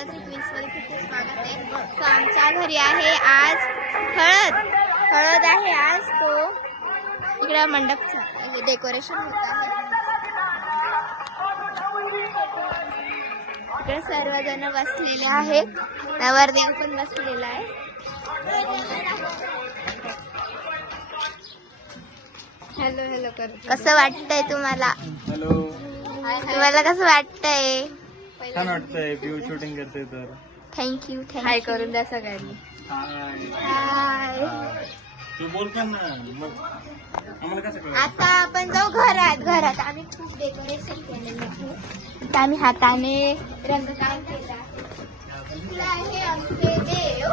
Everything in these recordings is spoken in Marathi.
मध्ये खूप स्वागत आहे. तो आमच्या घरी आहे आज हळद आहे आज. तो इकडे मंडपचं डेकोरेशन होत आहे. इकडे सर्वजण बसलेले आहेत. नवरदेव पण बसलेला आहे. हॅलो हॅलो कर. कसं वाटतंय तुम्हाला? हॅलो, तुम्हाला कसं वाटतंय? छान वाटतंय. व्ह्यू शूटिंग करते तर थँक्यू. हाय करून द्या सगळ्यांनी. हाय. तू बोल का ना मग आम्हाला कसं कळलं? आता आपण जाऊ घरात आम्ही खूप डेकोरेशन केलेलं आहे. आता आम्ही हाताने रंगकाम केला. इकडे आहे आमचे देव.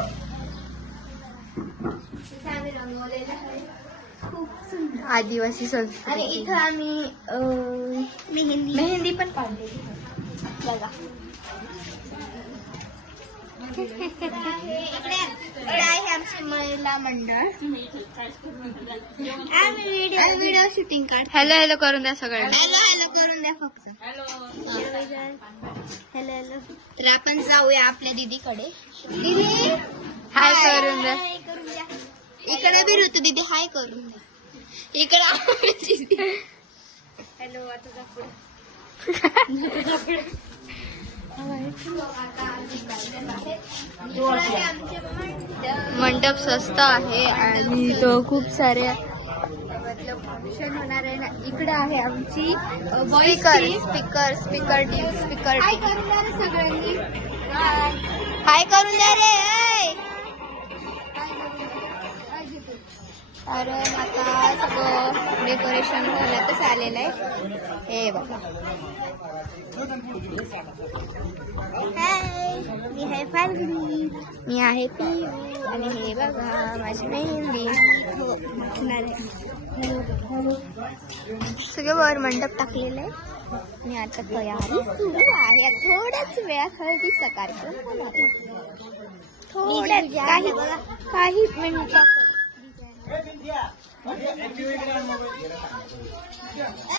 इथे आम्ही रंगवलेलं आहे. खूप सुंदर आदिवासी संस्कृती. आणि इथं आम्ही मेहंदी पण काढलेली बघा. इकडे आहे आमची महिला मंडळ. आम्ही व्हिडिओ शूटिंग काढ. हॅलो हॅलो करून द्या सगळ्यांना. हॅलो करून द्या फक्त. हॅलो. तर आपण जाऊया आपल्या दीदीकडे. दीदी हाय करून द्या. इकडे बी ऋतू दीदी हाय करून द्या. इकडे हॅलो. आता जा पुढे. मंडप स्वस्त आहे आणि तो खूप सारे फंक्शन होणार आहे ना. इकडे आहे आमची स्पीकर सगळ्यांनी हाय करून द्या रे. तर आता सगळं डेकोरेशन होण्यातच आलेलं आहे. हे बघा. हाय, मी आहे फाल्गुनी. मी आहे पियू. आणि हे बघा माझी मेहंदी. सगळं वर मंडप टाकलेलं आहे. आणि आता तयारी सुरू आहे. थोड्याच वेळात हळदीचा कार्यक्रम होणार. काही मिनिटात